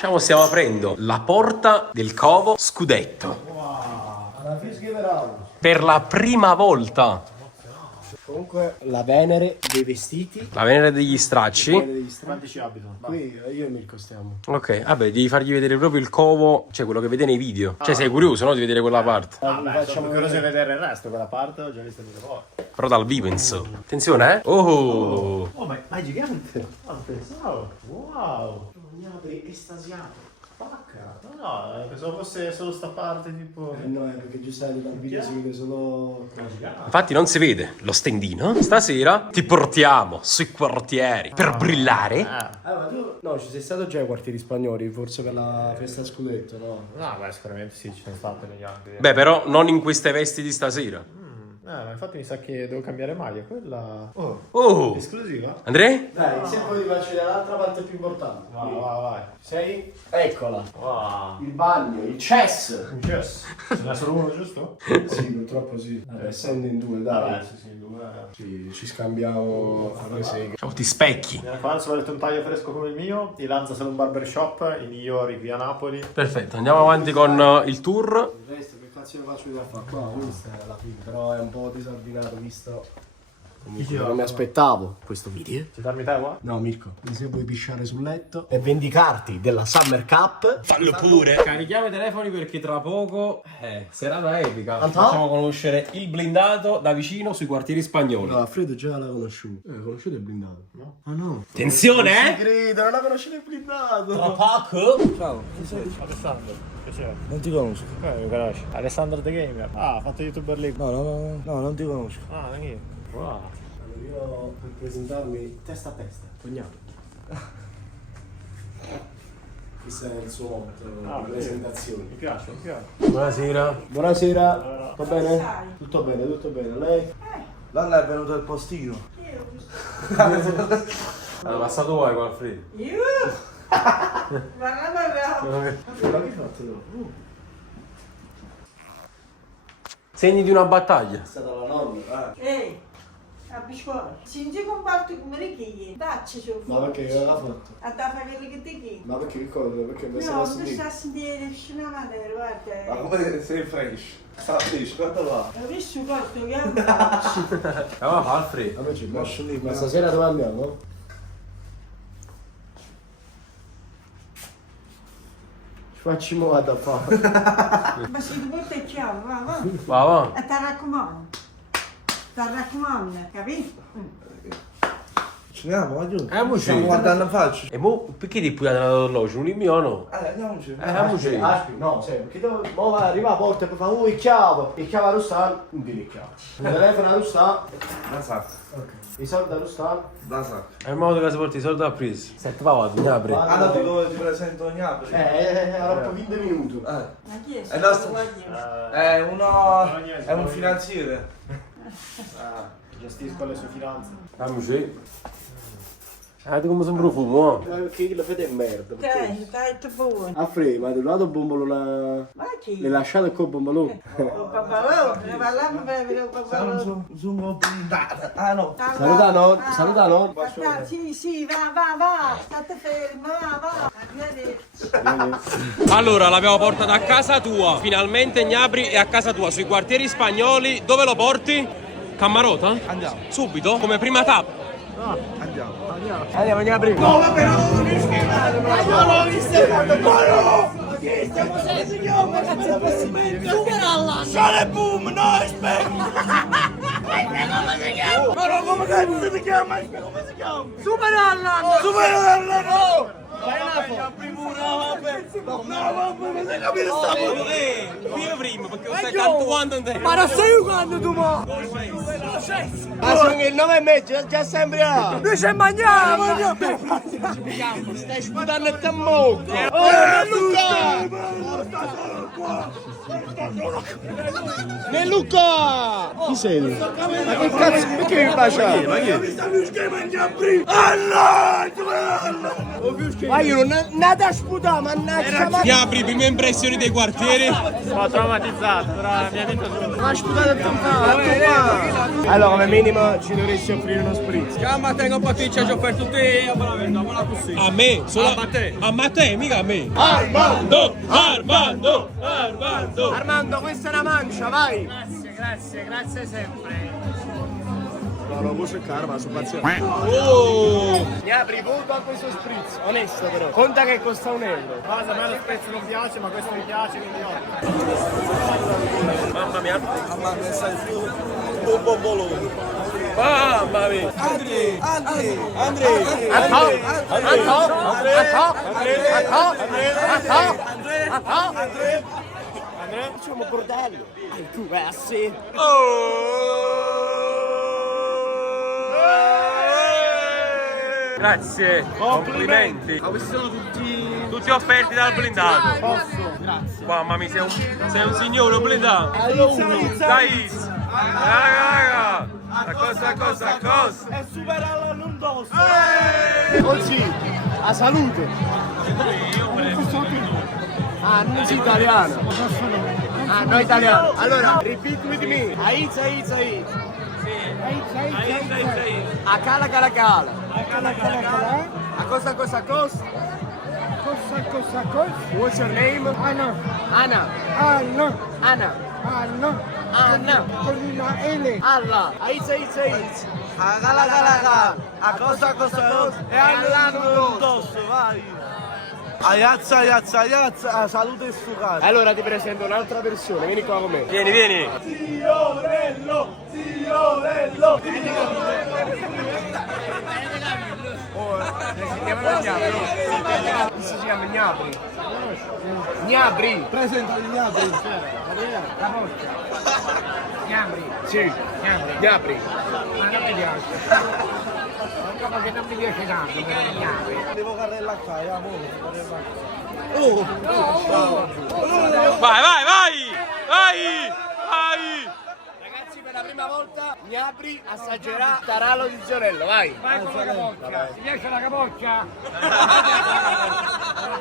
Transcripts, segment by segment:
Diciamo stiamo aprendo la porta del covo scudetto. Per la prima volta. Comunque la Venere dei vestiti. La Venere degli stracci. Quanti ci abitano? Qui io e Mirko stiamo. Ok, vabbè, devi fargli vedere proprio il covo, cioè quello che vede nei video. Cioè sei curioso, no, di vedere quella parte. Facciamo curioso di vedere il resto, quella parte ho già visto delle volte. Però dal vivo, insomma. Attenzione, eh. Oh. Oh, ma è gigante. Non pensavo. Wow. Mi apri estasiato. Pacca. No, pensavo fosse solo sta parte tipo. No, è perché giustamente dal video si vede solo. Infatti non si vede lo stendino. Stasera ti portiamo sui quartieri per brillare. Allora, tu no, ci sei stato già ai quartieri spagnoli, forse per la festa scudetto, no? No, beh, sicuramente sì, ci sono stato negli anni. Beh, però non in queste vesti di stasera. Ma infatti mi sa che devo cambiare maglia, quella. Oh. Esclusiva? Andrea? Dai, se poi ti faccio vedere l'altra parte più importante. Vai. Sei? Eccola. Wow. Il bagno, il chess. Yes. Ce n'è solo uno, giusto? Sì, purtroppo sì. Essendo in due, dai. Sì, in due. Sì, ci scambiamo a due seghe. Ciao, ti specchi. Mi raccomando, se volete un taglio fresco come il mio, di Lanza un barbershop, i migliori qui a Napoli. Perfetto, andiamo avanti con il tour. Il resto che cazzo ne faccio vedere a fare qua? Questa è la fine, però è un po' disordinato visto. Non mi aspettavo questo video. Ci darmi te qua? No, Mirko, se vuoi pisciare sul letto e vendicarti della Summer Cup, Fallo pure. Carichiamo i telefoni perché tra poco serata epica. Facciamo conoscere il blindato da vicino sui quartieri spagnoli. no, Alfredo già l'ha conosciuto. Conosciuto il blindato? No. Ah no. Attenzione, Credo, non ha conosciuto il blindato. poco. Ciao, chi sei? Alessandro, piacere. Non ti conosco. Mi conosci? Alessandro The Gamer. Ah, ha fatto YouTuber lì. No, non ti conosco. Ah, neanche io. Wow. Io per presentarmi testa a testa, cognato. Questo è il suo motto, la presentazione. Mi piace. Buonasera. Buonasera, tutto bene? Tutto bene, lei? Là è venuto il postino. Allora, passato vuoi con Alfredo? Ma che hai fatto tu? Segni di una battaglia. È stata la nonna, Ehi, a scuola. Se non ti comporti come le chiglie, dacci ciò. Ma perché che l'ha fatto? A da fare quello che ti chiedi. Ma perché che cosa? Perché mi No, stai a non sentire? sta a sentire scena madre, Ma guarda. come sei fresh? Sta fresh, quanto va? Ho visto corto che faccio. Allora fa Alfredo. Vabbè, ci lascio lì. Ma stasera dove andiamo? Ci facciamo vado a fare. Ma se ti porta il chiavo, va. Va. E ti raccomando. Ti raccomando, capito? Ci andiamo, va giù. mo ci. Stiamo guardando la faccia. E mo perché ti puoi andare all'orologio? Un mio no? Andiamoci. Andiamoci. Aspi, no, sai, perché mo arriva a volte per fare il chiavo a rustare, non tieni il chiavo. Il telefono a rustare, Da sacco. i soldi a rustare. Da sacco. È il modo che si porti i soldi a preso. Senti, va, ti apri. Allora ti presento ogni altro. Era un 20 minuti. Ma chi è? È nostro. È un finanziere. Gestisco le sue finanze. Amici. Come sono profumo? Perché lo fate è merda. Dai, te buono. Alfredo, ma tu lato il bombolone. Ma chi? Le lasciate col bombolone? Oh, papà, ne parliamo per papà. Sono blindata. Ah no. Salutano. Sì, va. State fermo, va. Arrivederci. Allora, l'abbiamo portata a casa tua. Finalmente Gnabri è a casa tua, sui quartieri spagnoli. Dove lo porti? Cammarota? Andiamo. Subito? Come prima tappa? Andiamo, Gnabri. Io prima, perché lo stai cantuando te. Ma non stai giocando tu, mo! Ma sono il 9 e mezzo, già sempre là! Noi ci mangiamo! Stai sputando il temmo! Oh, Luca! Chi sei tu? Ma che cazzo? Perché mi baciate? Ma che? Mi stanno schiamando a prima! Allah! Ma io non nada a sputare, mannaggia. Ma Gnabry, prime impressioni dei quartieri. Sono traumatizzato, però mi ha detto tutto. ha sputato il tuo. Allora, come minimo ci dovresti offrire uno spritz. Chiama te un po' ti ci ho offerto te, buona così. A me? Solo a te? A te, mica a me. Armando! Armando! Armando! Armando, questa è una mancia, vai. Grazie sempre. No, non posso cercare, ma sono paziente. Oh! Gnabry, voto a questo spritz, onesto però. Conta che costa €1. Cosa, a me lo spezzo non piace, ma questo mi piace, quindi ottimo. Mamma mia. Mamma mia, sai più un bombolone. Mamma mia. Facciamo bordello. Al QS. Grazie, complimenti. Ma questi sono tutti offerti dal blindato. Posso? Grazie. Mamma mia, sei un signore blindato. Dai, raga, a cosa. E superarla non dosso. Così, a salute. Ah, non sei italiano. Ah, no italiano. Allora, repeat with me. Aiz. A cala. A cosa. What's your name? Anna. Con una L. Alla. Aiz. A cosa. E alla non dosso, vai. Aiazza, a salute e sucare. Allora ti presento un'altra versione, vieni qua con me. Vieni. Ziorello. Si chiama Gnabry. Gnabry. Presenta il Gnabry. Gnabry. Sì. Gnabry. Ma non mi piace. Che non mi piace tanto però Gnabry. Devo carrella qua, amore. Vai! Ragazzi, per la prima volta Gnabry assaggerà tarallo di Ziorello, vai. Vai con la capocchia. Ti piace la capocchia? Non è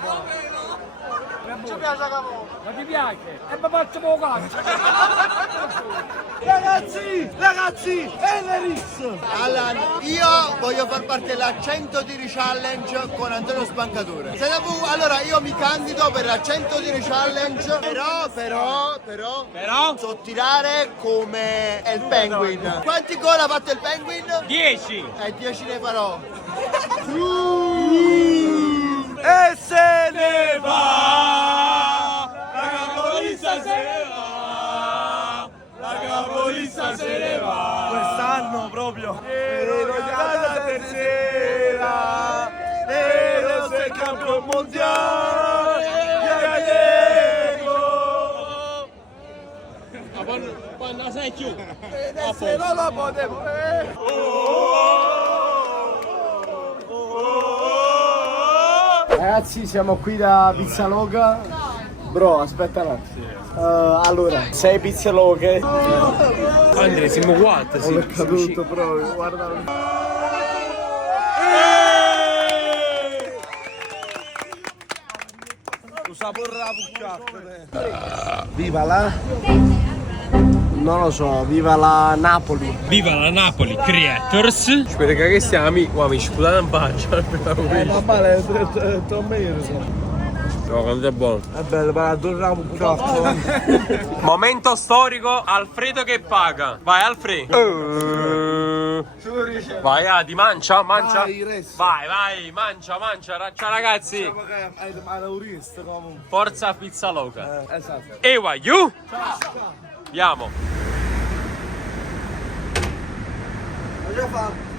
buono. Ci piace la capocchia. Ma ti piace? E mi faccio poco cazzo. Ragazzi, è l'Eris! Allora, io voglio far parte della 100 tiri challenge con Antonio Sbancatore. Allora io mi candido per la 100 tiri challenge, però so tirare come il Penguin. Quanti gol ha fatto il Penguin? 10. 10 ne farò. E se ne va! La capolista se ne va! quest'anno proprio ero già la tercera, ero sei campione mondiale. Quando sei più? Se non lo potevo. Ragazzi, siamo qui da Pizza Loca. Bro, aspetta un attimo. Allora, 6 pizze loghe. Andre, siamo quattro, sì. Ho caduto proprio, guarda. Viva la... Non lo so, viva la Napoli. Viva la Napoli Creators! Spero che siamo, qua mi sputate in faccia. Vabbè, è meglio. No, quanto è buono. È bello, ma adoriamo un cazzo. Momento storico, Alfredo che paga. Vai Alfredo. Vai Adi, mangia. Vai, resta. Vai, mangia. Ciao ragazzi. Diciamo che è aurista comunque. Forza Pizza Loca. Esatto. Ewa, you. Andiamo. Voglio fare.